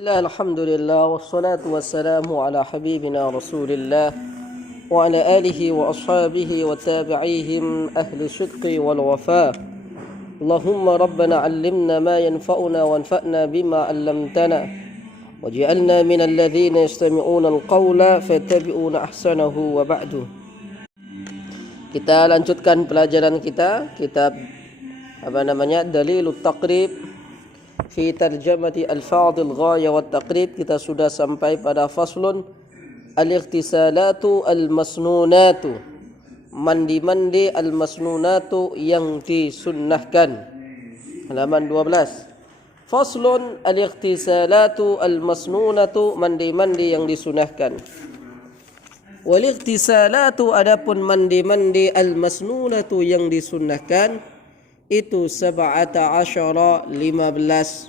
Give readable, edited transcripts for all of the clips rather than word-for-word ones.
الحمد لله والصلاة والسلام على حبيبنا رسول الله وعلى آله وأصحابه وتابعيهم أهل الصدق والوفاء. اللهم ربنا علمنا ما ينفعنا وانفعنا بما علمتنا واجعلنا من الذين يستمعون القول فيتبعون أحسنه وبعد. Kita lanjutkan pelajaran kita kitab Dalilut Taqrib fi tarjamati al-fadil ghaya wa taqrib. Kita sudah sampai pada faslun al-ightisalatu al-masnunatu, mandi-mandi al-masnunatu yang disunnahkan, halaman 12. Faslun al-ightisalatu al-masnunatu, mandi-mandi yang disunahkan. Wal-ightisalatu, adapun mandi-mandi al-masnunatu yang disunnahkan itu 17, 15.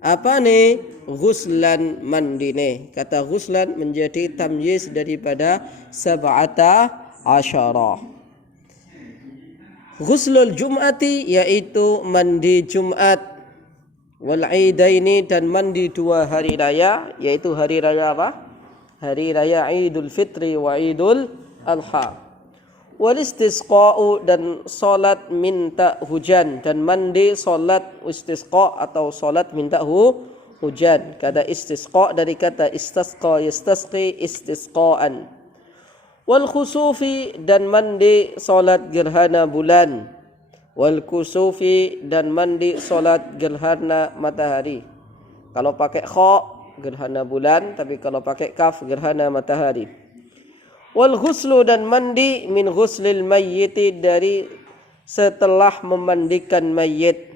Apa nih? Ghuslan, mandi nih. Kata ghuslan menjadi tamyiz daripada 17. Ghuslul jum'ati, yaitu mandi Jumat. Wal idaini, dan mandi dua hari raya, yaitu hari raya apa? Hari raya Idul Fitri wa Idul Adha. Wal istisqa'u, dan solat minta hujan, dan mandi solat istisqa atau solat minta hujan. Kata istisqa dari kata istasqa yastasqi istisqa'an. Wal khusufi, dan mandi solat gerhana bulan. Wal kusufi, dan mandi solat gerhana matahari. Kalau pakai kha gerhana bulan, tapi kalau pakai kaf gerhana matahari. Wal ghuslu, dan mandi min ghuslil mayyiti, dari setelah memandikan mayit.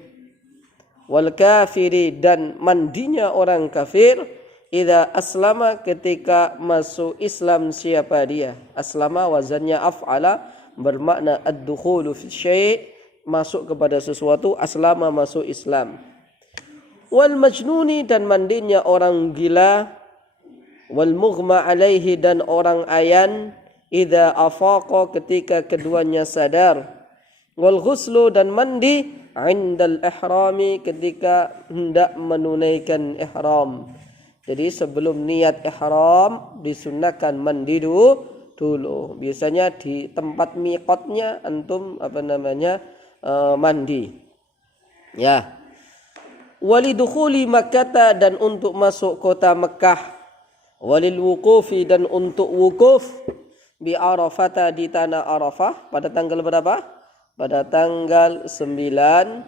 Wal kafiri, dan mandinya orang kafir. Idza aslama, ketika masuk Islam siapa dia. Aslama wazannya af'ala, bermakna ad-dukhulu fi syai', masuk kepada sesuatu. Aslama, masuk Islam. Wal majnuni, dan mandinya orang gila. Wal mughma alaihi, dan orang ayan. Idza afaqa, ketika keduanya sadar. Wal ghuslu, dan mandi indal ihrami, ketika hendak menunaikan ihram. Jadi sebelum niat ihram disunahkan mandi dulu. Biasanya di tempat miqatnya antum mandi. Ya. Walidukhuli Makkah, dan untuk masuk kota Mekah. Walil wukufi, dan untuk wukuf bi Arafah, di tanah Arafah pada tanggal berapa? Pada tanggal 9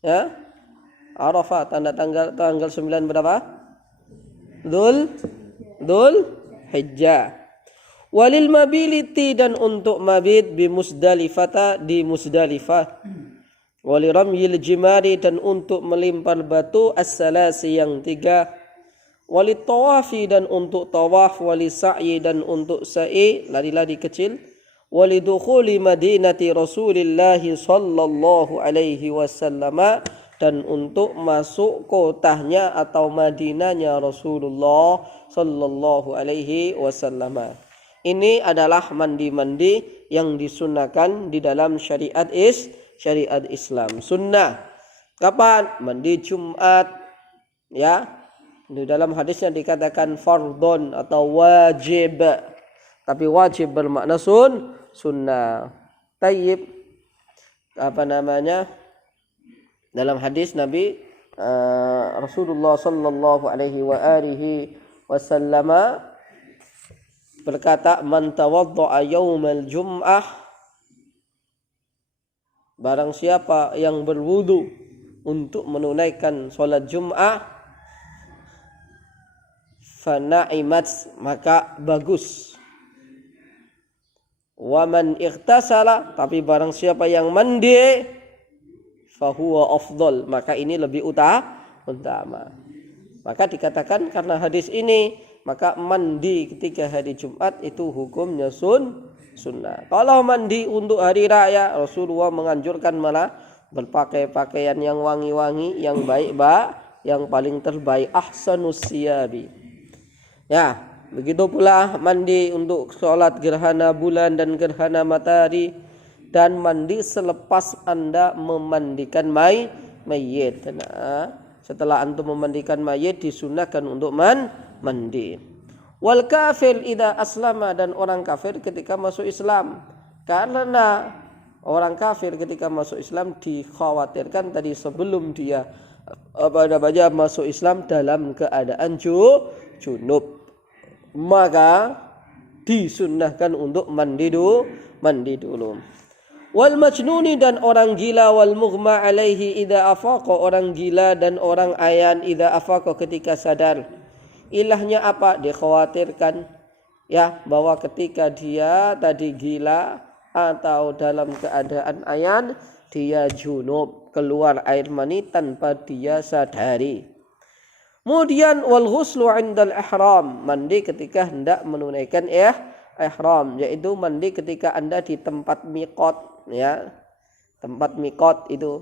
ya. Arafah tanggal 9 berapa? Dzul Hijjah. Walil mabiliti, dan untuk mabit bi Musdalifah, di Musdalifah. Walil ramyil jimari, dan untuk melempar batu as-salasi, yang 3. Wali tawafi, dan untuk tawaf. Wali sa'yi, dan untuk sa'i, lari-lari kecil. Wali dukhuli madinati Rasulillah sallallahu alaihi wasallam, dan untuk masuk kotanya atau Madinahnya Rasulullah sallallahu alaihi wasallam. Ini adalah mandi-mandi yang disunahkan di dalam syariat Islam. Sunnah. Kapan? Mandi Jumat. Ya. Di dalam hadisnya dikatakan fardhon atau wajib. Tapi wajib bermakna sunnah. Tayyib. Dalam hadis Nabi Rasulullah sallallahu alaihi wa alihi wasallam berkata, man tawadda'a yaumal jum'ah, barang siapa yang berwudu untuk menunaikan salat Jum'ah, fana'imat, maka bagus. Wa man ightasala, tapi barang siapa yang mandi, fahuwa afdal, maka ini lebih utama. Maka dikatakan karena hadis ini, maka mandi ketika hari Jumat itu hukumnya sunnah. Kalau mandi untuk hari raya, Rasulullah menganjurkan malah berpakai pakaian yang wangi-wangi, yang baik, yang paling terbaik, ahsanus siyabi. Ya, begitu pula mandi untuk sholat gerhana bulan dan gerhana matahari, dan mandi selepas Anda memandikan mayit. Setelah antum memandikan mayit disunahkan untuk mandi. Wal kafir idza aslama, dan orang kafir ketika masuk Islam. Karena orang kafir ketika masuk Islam dikhawatirkan tadi sebelum dia masuk Islam dalam keadaan junub, maka disunnahkan untuk mandi dulu. Wal majnuni, dan orang gila, wal mughma alaihi idza afaqa, orang gila dan orang ayan idza afaqa ketika sadar. Ilahnya apa? Dikhawatirkan ya bahwa ketika dia tadi gila atau dalam keadaan ayan, dia junub, keluar air mani tanpa dia sadari. Kemudian wal ghuslu 'indal ihram, mandi ketika hendak menunaikan ihram, yaitu mandi ketika Anda di tempat miqat ya. Tempat miqat itu,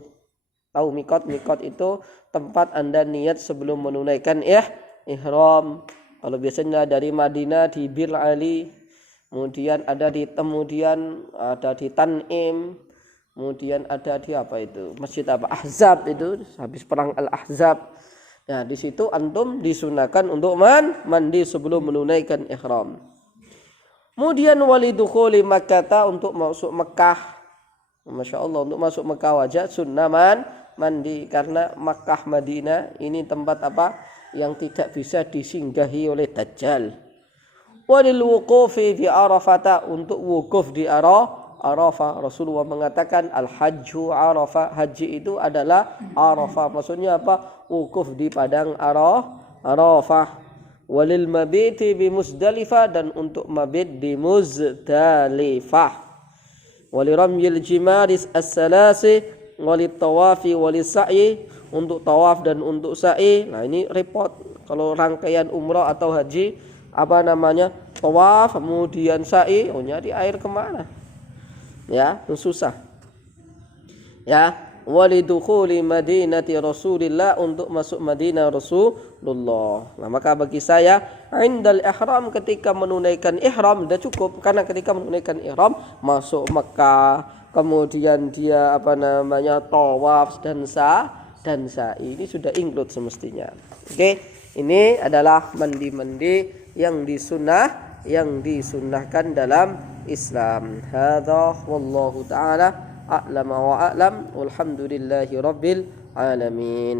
tahu miqat? Miqat itu tempat Anda niat sebelum menunaikan ihram. Kalau biasanya dari Madinah di Bir Ali, kemudian ada di Tanim, kemudian ada di apa itu? Masjid apa? Ahzab, itu habis perang Al-Ahzab. Nah, di situ antum disunahkan untuk mandi sebelum menunaikan ihram. Kemudian walidukhuli Makkah, untuk masuk Mekah. Masya Allah, untuk masuk Mekah wajib sunnah mandi, karena Makkah Madinah ini tempat apa yang tidak bisa disinggahi oleh Dajjal. Walil wuqufi fi Arafah, untuk wukuf di Arafah. Rasulullah mengatakan al-hajju Arafah, haji itu adalah Arafah. Maksudnya apa? Wukuf di padang Arafah. Walil mabiti bi Muzdalifah, dan untuk mabit di Muzdalifah. Waliramyil jimaris as-salasi walit tawafi walis sa'i, untuk tawaf dan untuk sa'i. Nah, ini repot kalau rangkaian umrah atau haji, apa namanya, tawaf kemudian sa'i, nyari air kemana ya, susah ya. Walidukhuli madinati Rasulillah, untuk masuk Madinah Rasulullah. Nah, maka bagi saya indal ihram, ketika menunaikan ihram sudah cukup, karena ketika menunaikan ihram masuk Mekah, kemudian dia apa namanya tawaf dan sa'i, ini sudah include semestinya. Oke, ini adalah mandi-mandi yang disunnahkan dalam Islam. Hadza wallahu taala a'lam wa a'lam, walhamdulillahi rabbil alamin.